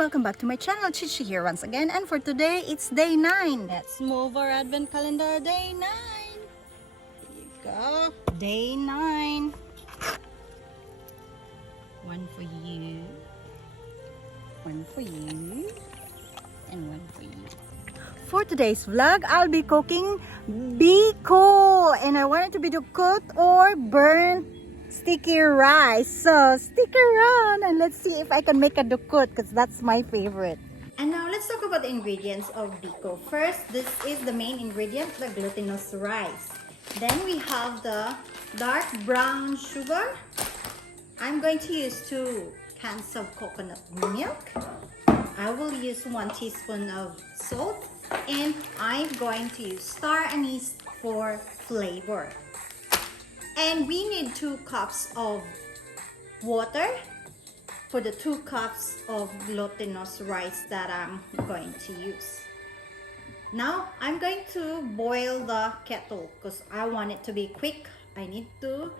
welcome back to my channel. Chichi here once again, and for today it's day 9. Let's move our advent calendar. Day 9. Here you go. Day 9. One for you, one for you, and one for you. For today's vlog, I'll be cooking biko, and I want it to be the cooked or burnt sticky rice. So stick around and let's see if I can make a dukut, because that's my favorite. And now let's talk about the ingredients of biko. First, this is the main ingredient, the glutinous rice. Then we have the dark brown sugar. I'm going to use 2 cans of coconut milk. I will use 1 teaspoon of salt, and I'm going to use star anise for flavor. And we need 2 cups of water for the 2 cups of glutinous rice that I'm going to use. Now I'm going to boil the kettle because I want it to be quick. I need to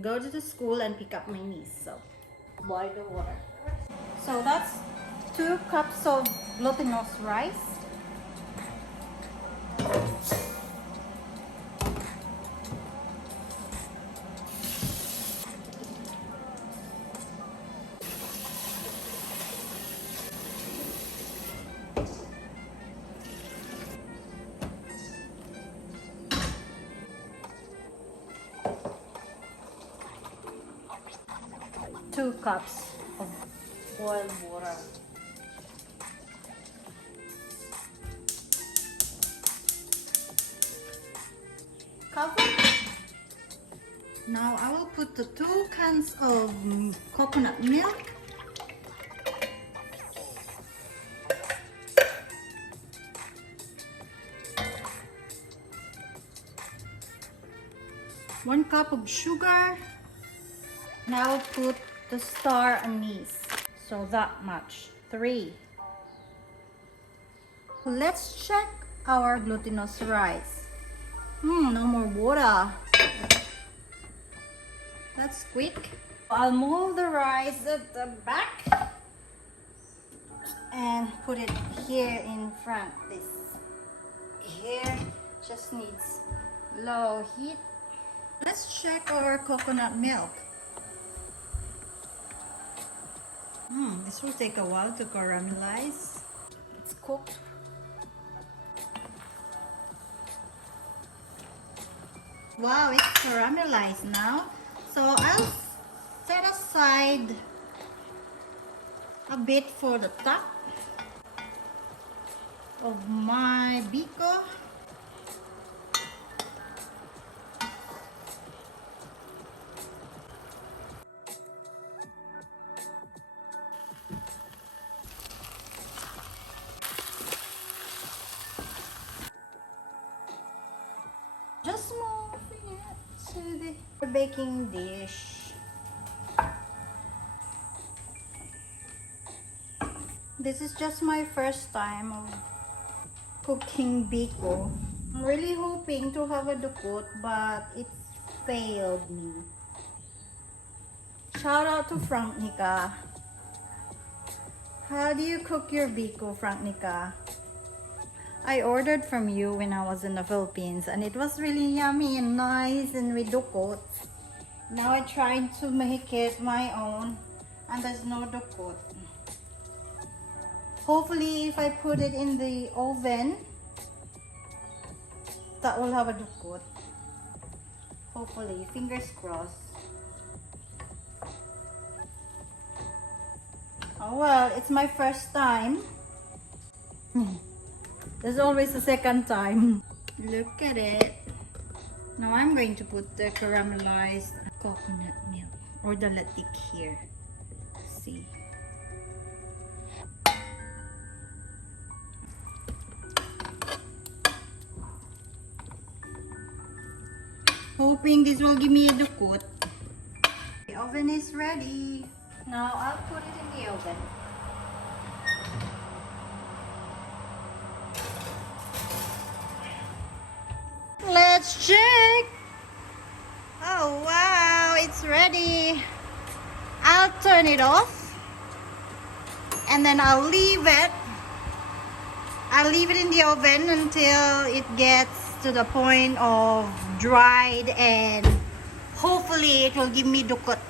go to the school and pick up my niece. So boil the water. So that's 2 cups of glutinous rice. Two cups of boiled water. Cover. Now I will put the 2 cans of coconut milk. One cup of sugar. Now put the star anise. So that much. 3. Let's check our glutinous rice. No more water. That's quick. I'll move the rice at the back and put it here in front. This here just needs low heat. Let's check our coconut milk. This will take a while to caramelize. It's cooked. Wow, it's caramelized now. So I'll set aside a bit for the top of my biko. Just moving it to the baking dish. This is just my first time of cooking biko. I'm really hoping to have a dukut, but it failed me. Shout out to Franknica. How do you cook your biko, Franknica? I ordered from you when I was in the Philippines, and it was really yummy and nice and with dukut. Now I tried to make it my own, and there's no dukut. Hopefully if I put it in the oven, that will have a dukut. Hopefully, fingers crossed. Oh well, it's my first time. There's always a second time. Look at it. Now I'm going to put the caramelized coconut milk or the latik here. See. Hoping this will give me a dukut. The oven is ready. Now I'll put it in the oven. Let's check. Oh wow, it's ready. I'll turn it off and then I'll leave it. I'll leave it in the oven until it gets to the point of dried, and hopefully it will give me dukot.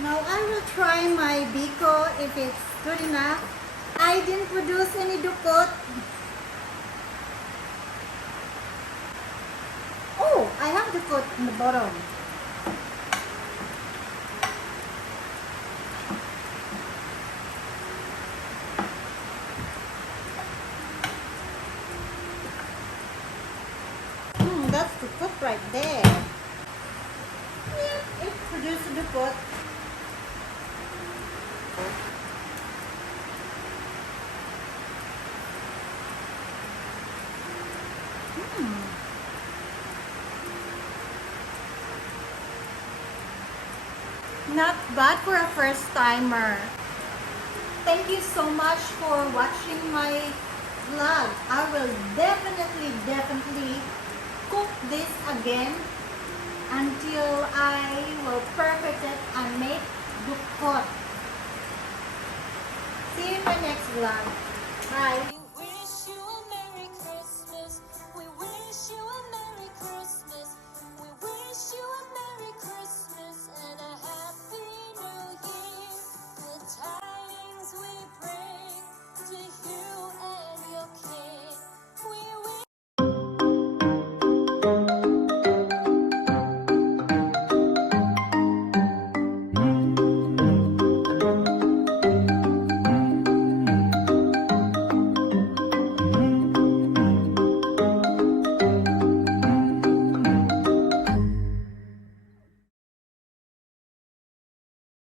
Now I will try my biko if it's good enough. I didn't produce any dukot. Oh, I have dukot in the bottom. That's dukot right there. Yep, it produced dukot. Not bad for a first timer. Thank you so much for watching my vlog. I will definitely cook this again until I will perfect it and make dukot. See you in my next vlog. Bye.